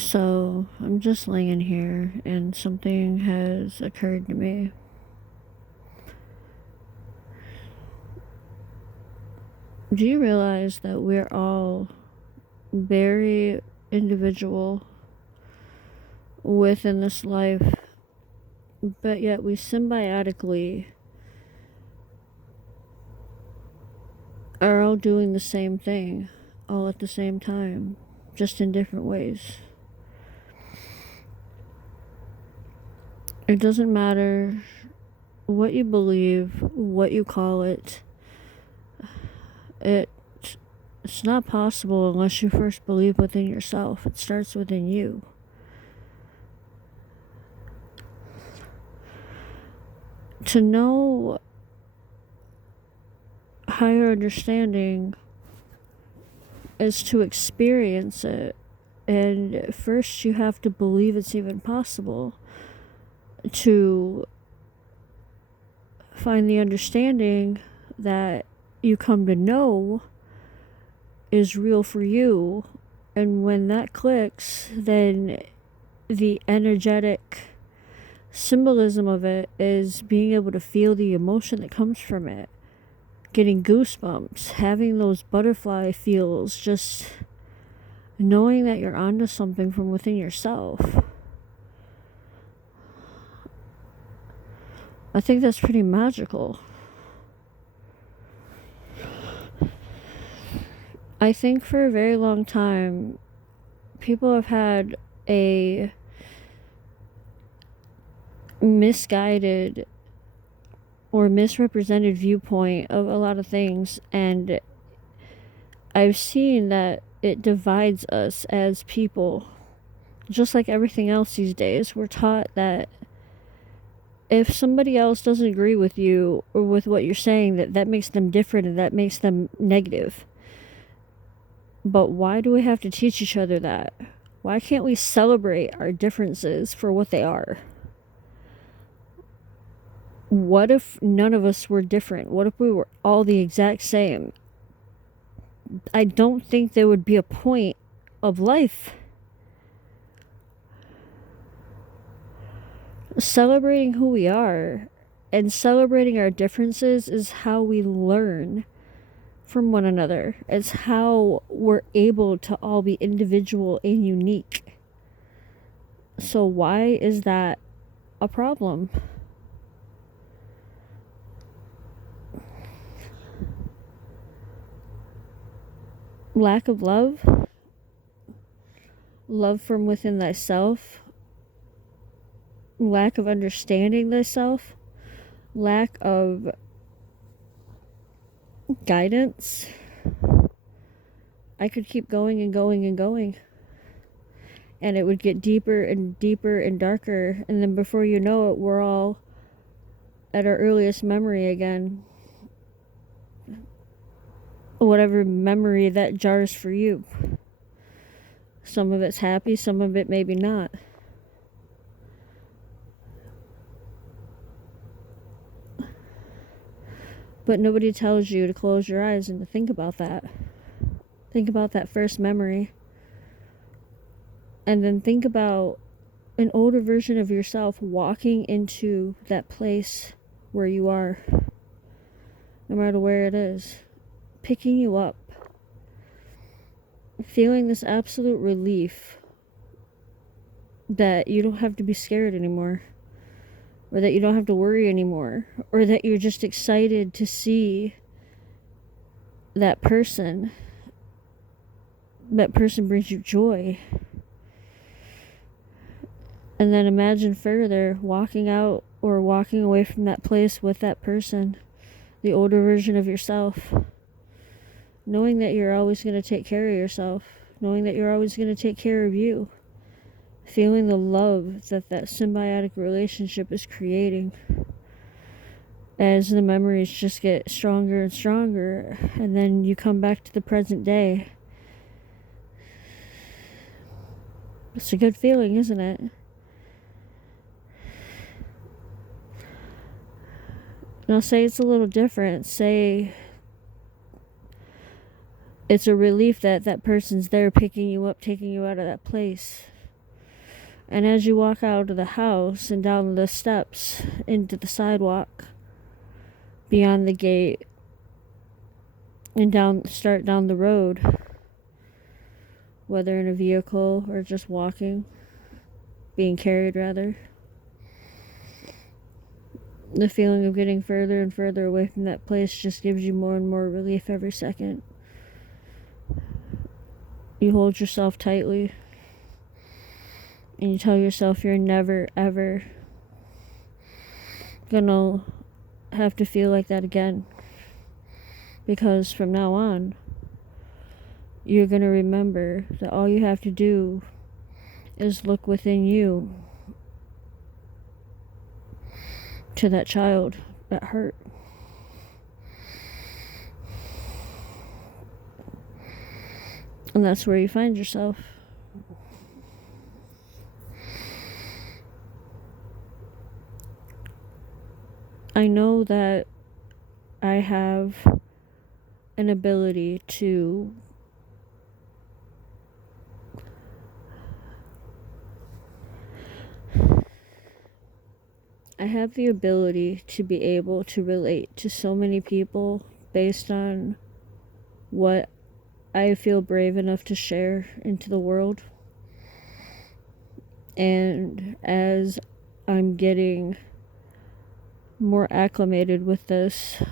So I'm just laying here and something has occurred to me. Do you realize that we're all very individual within this life, but yet we symbiotically are all doing the same thing all at the same time, just in different ways? It doesn't matter what you believe, what you call it. It's not possible unless you first believe within yourself. It starts within you. To know higher understanding is to experience it. And first, you have to believe it's even possible to find the understanding that you come to know is real for you. And when that clicks, then the energetic symbolism of it is being able to feel the emotion that comes from it, getting goosebumps, having those butterfly feels, just knowing that you're onto something from within yourself. I think that's pretty magical. I think for a very long time, people have had a misguided or misrepresented viewpoint of a lot of things, and I've seen that it divides us as people. Just like everything else these days, we're taught that if somebody else doesn't agree with you or with what you're saying, that makes them different and that makes them negative. But why do we have to teach each other that? Why can't we celebrate our differences for what they are? What if none of us were different? What if we were all the exact same? I don't think there would be a point of life. Celebrating who we are and celebrating our differences is how we learn from one another. It's how we're able to all be individual and unique. So why is that a problem? Lack of love from within thyself, lack of understanding thyself, lack of guidance. I could keep going and going and going, and it would get deeper and deeper and darker, and then before you know it, we're all at our earliest memory again. Whatever memory that jars for you. Some of it's happy, some of it maybe not. But nobody tells you to close your eyes and to think about that. Think about that first memory. And then think about an older version of yourself walking into that place where you are, no matter where it is, picking you up, feeling this absolute relief that you don't have to be scared anymore, or that you don't have to worry anymore, or that you're just excited to see that person. That person brings you joy. And then imagine further walking out or walking away from that place with that person, the older version of yourself, knowing that you're always going to take care of yourself, knowing that you're always going to take care of you, feeling the love that symbiotic relationship is creating as the memories just get stronger and stronger, and then you come back to the present day. It's a good feeling, isn't it? Now say it's a little different. Say it's a relief that that person's there picking you up, taking you out of that place. And as you walk out of the house and down the steps into the sidewalk, beyond the gate, and start down the road, whether in a vehicle or just walking, being carried rather, the feeling of getting further and further away from that place just gives you more and more relief every second. You hold yourself tightly and you tell yourself you're never ever gonna have to feel like that again, because from now on you're gonna remember that all you have to do is look within you to that child that hurt. And that's where you find yourself. I know that I have an ability to I have the ability to be able to relate to so many people based on what I feel brave enough to share into the world. And as I'm getting more acclimated with this,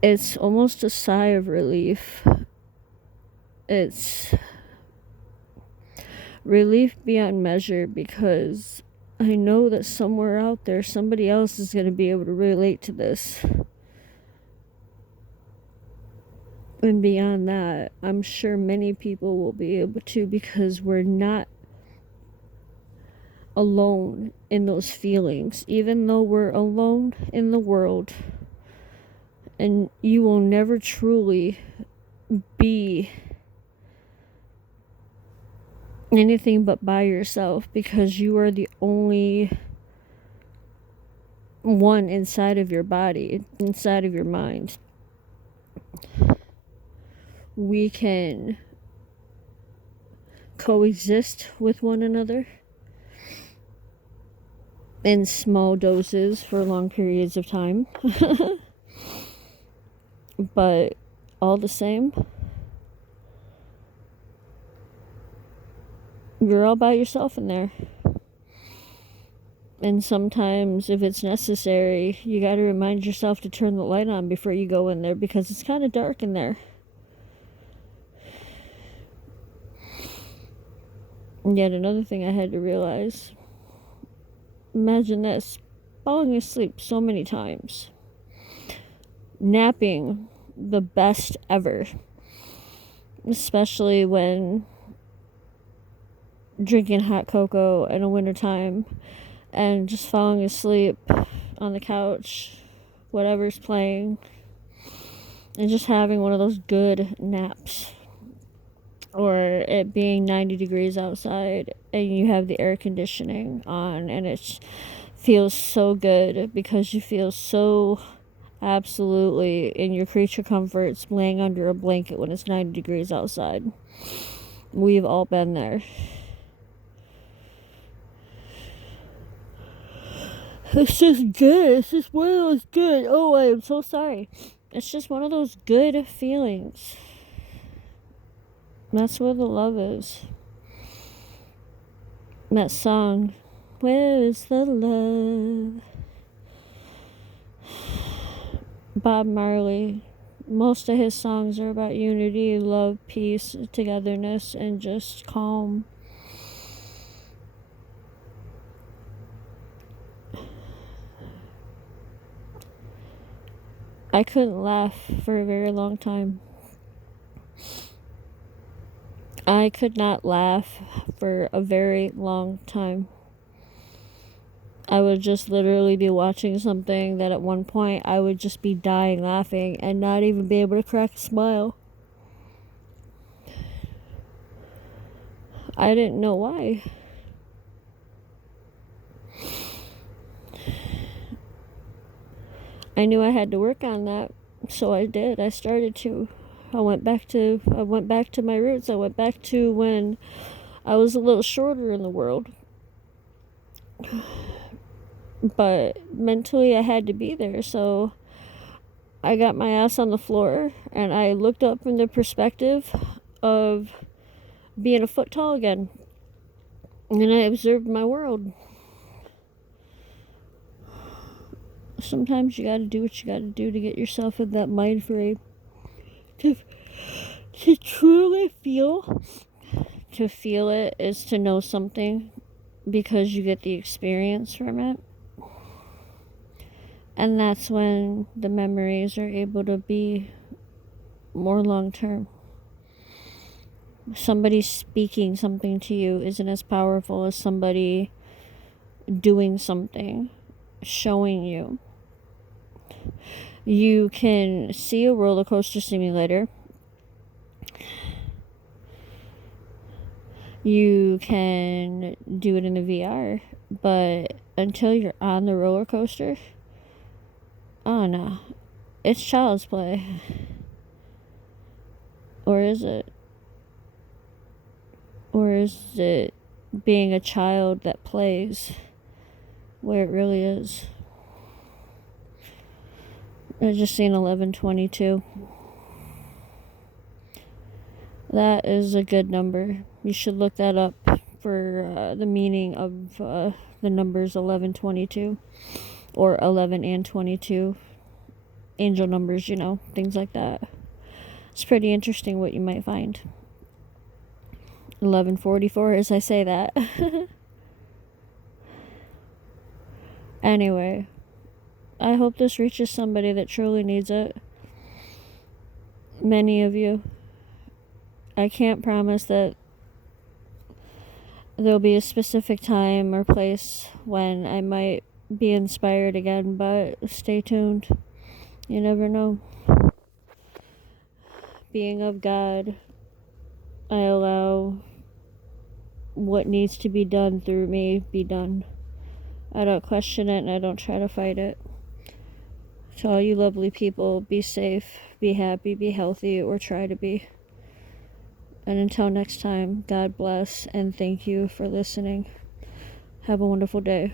it's almost a sigh of relief. It's relief beyond measure, because I know that somewhere out there, somebody else is going to be able to relate to this. And beyond that, I'm sure many people will be able to, because we're not alone in those feelings, even though we're alone in the world. And you will never truly be anything but by yourself, because you are the only one inside of your body, inside of your mind. We can coexist with one another in small doses for long periods of time. But all the same, you're all by yourself in there. And sometimes, if it's necessary, you gotta remind yourself to turn the light on before you go in there, because it's kind of dark in there. And yet another thing I had to realize, imagine this, falling asleep so many times, napping the best ever, especially when drinking hot cocoa in the wintertime and just falling asleep on the couch, whatever's playing, and just having one of those good naps. Or it being 90 degrees outside and you have the air conditioning on, and it feels so good because you feel so absolutely in your creature comforts laying under a blanket when it's 90 degrees outside. We've all been there. It's just good. It's just one of those good. Oh, I am so sorry. It's just one of those good feelings. That's where the love is. That song, Where is the Love? Bob Marley. Most of his songs are about unity, love, peace, togetherness, and just calm. I couldn't laugh for a very long time. I could not laugh for a very long time. I would just literally be watching something that at one point I would just be dying laughing and not even be able to crack a smile. I didn't know why. I knew I had to work on that, so I did. I started to. I went back to my roots. I went back to when I was a little shorter in the world, but mentally I had to be there. So I got my ass on the floor and I looked up from the perspective of being a foot tall again. And I observed my world. Sometimes you gotta do what you gotta do to get yourself in that mind frame. To truly feel. To feel it is to know something because you get the experience from it. And that's when the memories are able to be more long term. Somebody speaking something to you isn't as powerful as somebody doing something, showing you. You can see a roller coaster simulator. You can do it in a VR, but until you're on the roller coaster, oh no, it's child's play. Or is it? Or is it being a child that plays where it really is? I just seen 1122. That is a good number. You should look that up for the meaning of the numbers 1122 or 11 and 22. Angel numbers, things like that. It's pretty interesting what you might find. 1144 as I say that. Anyway, I hope this reaches somebody that truly needs it. Many of you. I can't promise that there'll be a specific time or place when I might be inspired again, but stay tuned. You never know. Being of God, I allow what needs to be done through me be done. I don't question it and I don't try to fight it. To all you lovely people, be safe, be happy, be healthy, or try to be. And until next time, God bless and thank you for listening. Have a wonderful day.